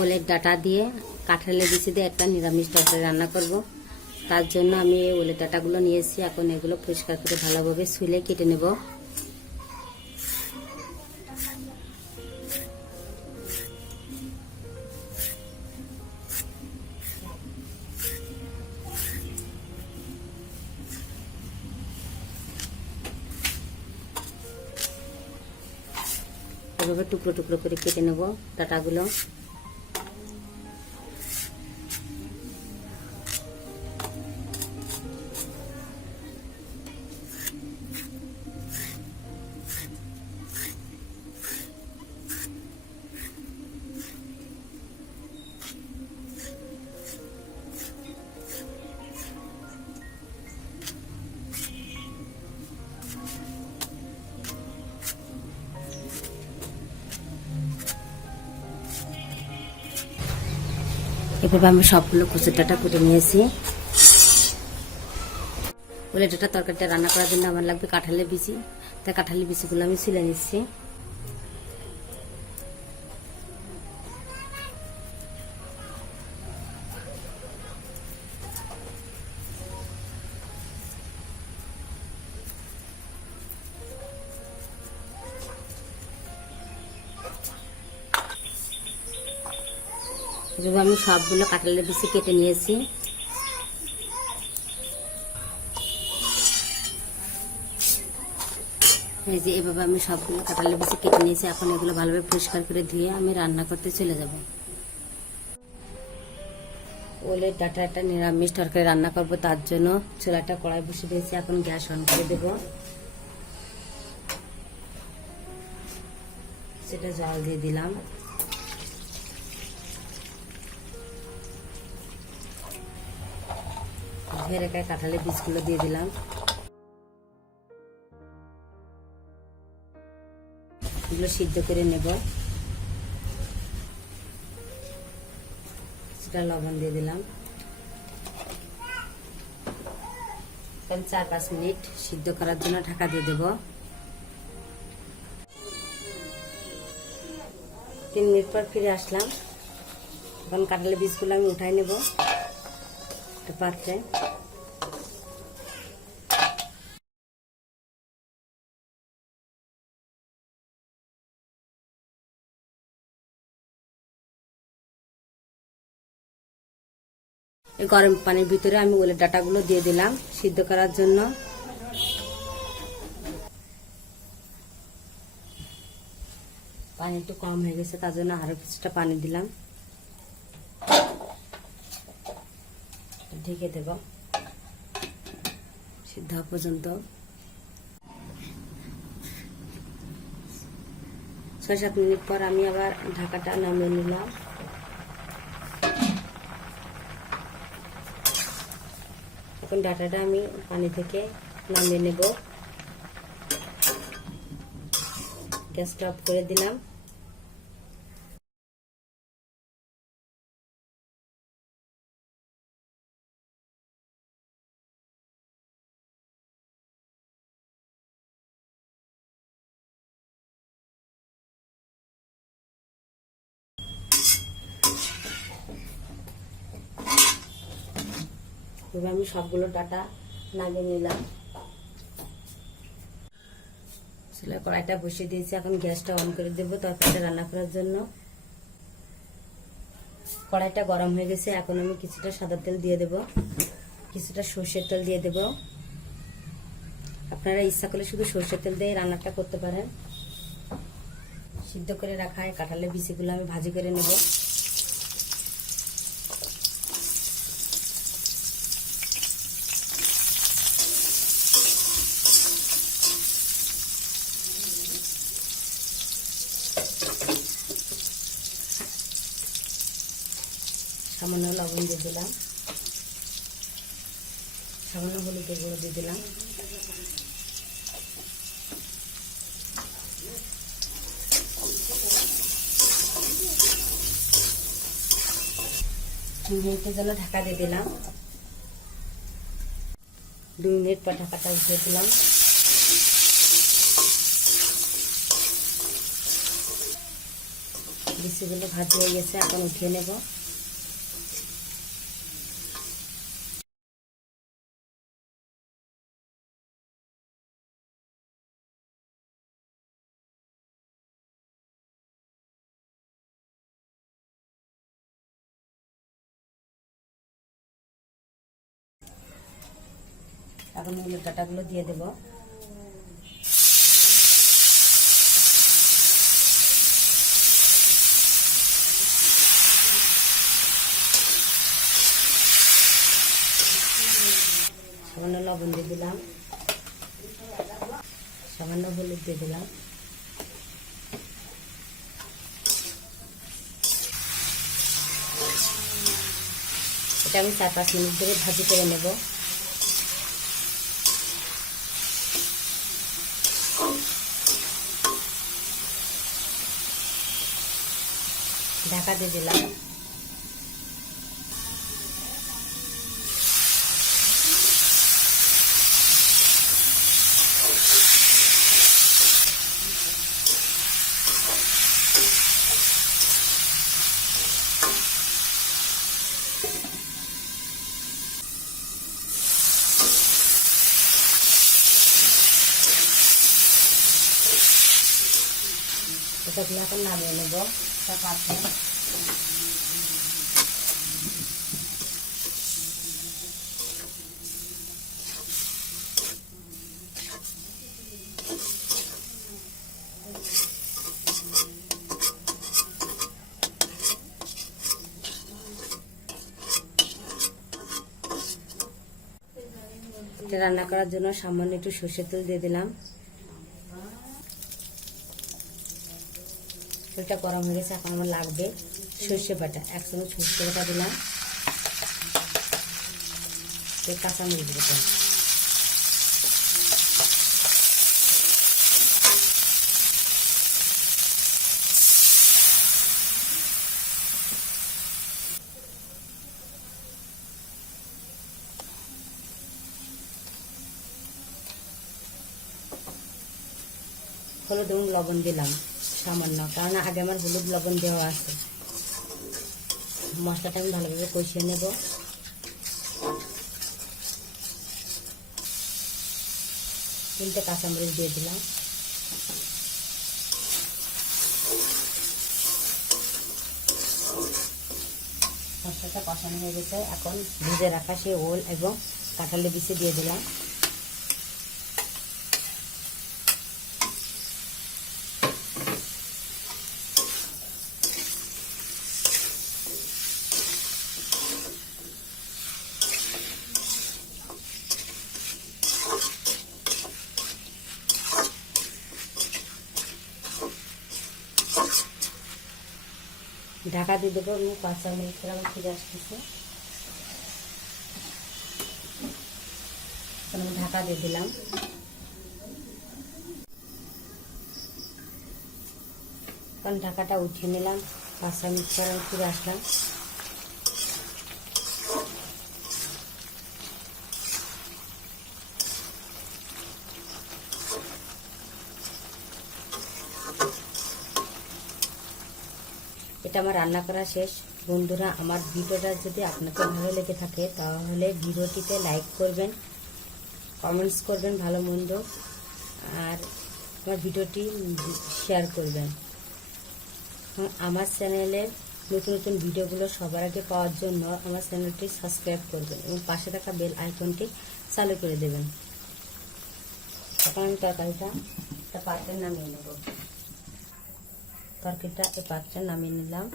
ওলের ডাটা দিয়ে কাঁঠালের বিচি দিয়ে একটা নিরামিষ তরকারি রান্না করব। তার জন্য আমি এই ওলের ডাটাগুলো নিয়েছি। এখন এগুলো পরিষ্কার করে ভালোভাবে ছুলে কেটে নেব। এভাবে টুকরো টুকরো করে কেটে নেব ডাটাগুলো। এভাবে আমি সবগুলো কচুর ডাঁটা কুটে নিয়েছি। ওলের ডাঁটা তরকারিটা রান্না করার জন্য আমার লাগবে কাঁঠালের বিচি। তাই কাঁঠালের বিচিগুলো আমি ছুলে নিচ্ছি। এভাবে আমি সবগুলো কাঁঠালের বিচি কেটে নিয়েছি। এই যে এভাবে আমি সবগুলো কাঁঠালের বিচি কেটে নিয়েছি। এখন এগুলো ভালোভাবে পরিষ্কার করে ধুয়ে আমি রান্না করতে চলে যাব। ওলের ডাঁটা একটা নিরামিষ তরকারি রান্না করব, তার জন্য চুলাটা কড়াই বসিয়ে দিয়েছি। এখন গ্যাস অন করে দেব। সেটা জল দিয়ে দিলাম। ধুয়ে রেখে কাঁঠালের বীজগুলো দিয়ে দিলাম। এগুলো সিদ্ধ করে নেব। সেটা লবণ দিয়ে দিলাম। 4-5 মিনিট সিদ্ধ করার জন্য ঢাকা দিয়ে দেব। 3 মিনিট পর ফিরে আসলাম। এখন কাঁঠালের বীজগুলো আমি উঠাই নেব একটা পাত্রে। এই গরম পানির ভিতরে আমি ওলের ডাঁটাগুলো দিয়ে দিলাম সিদ্ধ করার জন্য। পানি একটু কম হয়ে গেছে, তার জন্য আরো কিছুটা পানি দিলাম। ঢেকে দেব সিদ্ধ হওয়া পর্যন্ত। 6-7 মিনিট পর আমি আবার ঢাকাটা নামিয়ে নিলাম। এখন ডাঁটাটা আমি পানি থেকে নামিয়ে নেব। গ্যাসটা অফ করে দিলাম। এবার আমি সবগুলো ডাঁটা নামিয়ে নিলাম। চুলায় কড়াইটা বসিয়ে দিয়েছি। এখন গ্যাসটা অন করে দেবো তরকারিটা রান্না করার জন্য। কড়াইটা গরম হয়ে গেছে। এখন আমি কিছুটা সাদা তেল দিয়ে দেব, কিছুটা সর্ষের তেল দিয়ে দেব। আপনারা ইচ্ছা করলে শুধু সর্ষের তেল দিয়ে রান্নাটা করতে পারেন। সিদ্ধ করে রাখা এই কাঁঠালের বিচিগুলো আমি ভাজি করে নেব। সামান্য লবণ দিয়ে দিলাম, সামান্য হলুদের গুঁড়ো দিয়ে দিলাম। মিনিটের জন্য ঢাকা দিয়ে দিলাম। 2 মিনিট পর ঢাকাটা উঠিয়ে দিলাম। বিচিগুলো ভাজি হয়ে গেছে, এখন উঠিয়ে নেব। এখন ওলের ডাঁটাগুলো দিয়ে দেব। সামান্য লবণ দিয়ে দিলাম, সামান্য হলুদ দিয়ে দিলাম। এটা আমি 4-5 মিনিট ধরে ভাজি করে নেব। ঢাকা দিয়ে দিলাম। এটাগুলো এখন নামিয়ে নেব। এটা পাত্রে এটা রান্না করার জন্য সামান্য একটু সরষের তেল দিয়ে দিলাম। তেলটা গরম হয়ে গেছে, এখন আমার লাগবে সর্ষে বাটা। 1 চামচ সর্ষে বাটা দিলাম, কাঁচামরিচ বাটা। হলুদ এবং লবণ দিলাম সামান্য, কারণ আগে আমার হলুদ লবণ দেওয়া আছে। মশলাটা আমি ভালোভাবে কষিয়ে নেব। তিনটে কাঁচামরিচ দিয়ে দিলাম। মশলাটা কষানো হয়ে গেছে, এখন ভেজে রাখা সেই ওল এবং কাঁঠালের বিচি দিয়ে দিলাম। ঢাকা দিয়ে দেবো। আমি 5 মিনিট পরে আমার ফিরে আসতেছে। আমি ঢাকা দিয়ে দিলাম। কারণ ঢাকাটা উঠিয়ে নিলাম। 5 মিনিট পরে আমি ফিরে আসলাম। এটা আমার রান্না করা শেষ। বন্ধুরা, আমার ভিডিওটা যদি আপনাদের ভালো লেগে থাকে তাহলে ভিডিওটিতে লাইক করবেন, কমেন্টস করবেন ভালো মন্দ, আর আমার ভিডিওটি শেয়ার করবেন। আমার চ্যানেলে নতুন নতুন ভিডিওগুলো সবার আগে পাওয়ার জন্য আমার চ্যানেলটি সাবস্ক্রাইব করবেন এবং পাশে থাকা বেল আইকনটি চালু করে দেবেন। এখন আমি তরকারিটা একটা পাত্রে নামিয়ে নেব। তরকারিটা এই পাত্রে নামিয়ে নিলাম।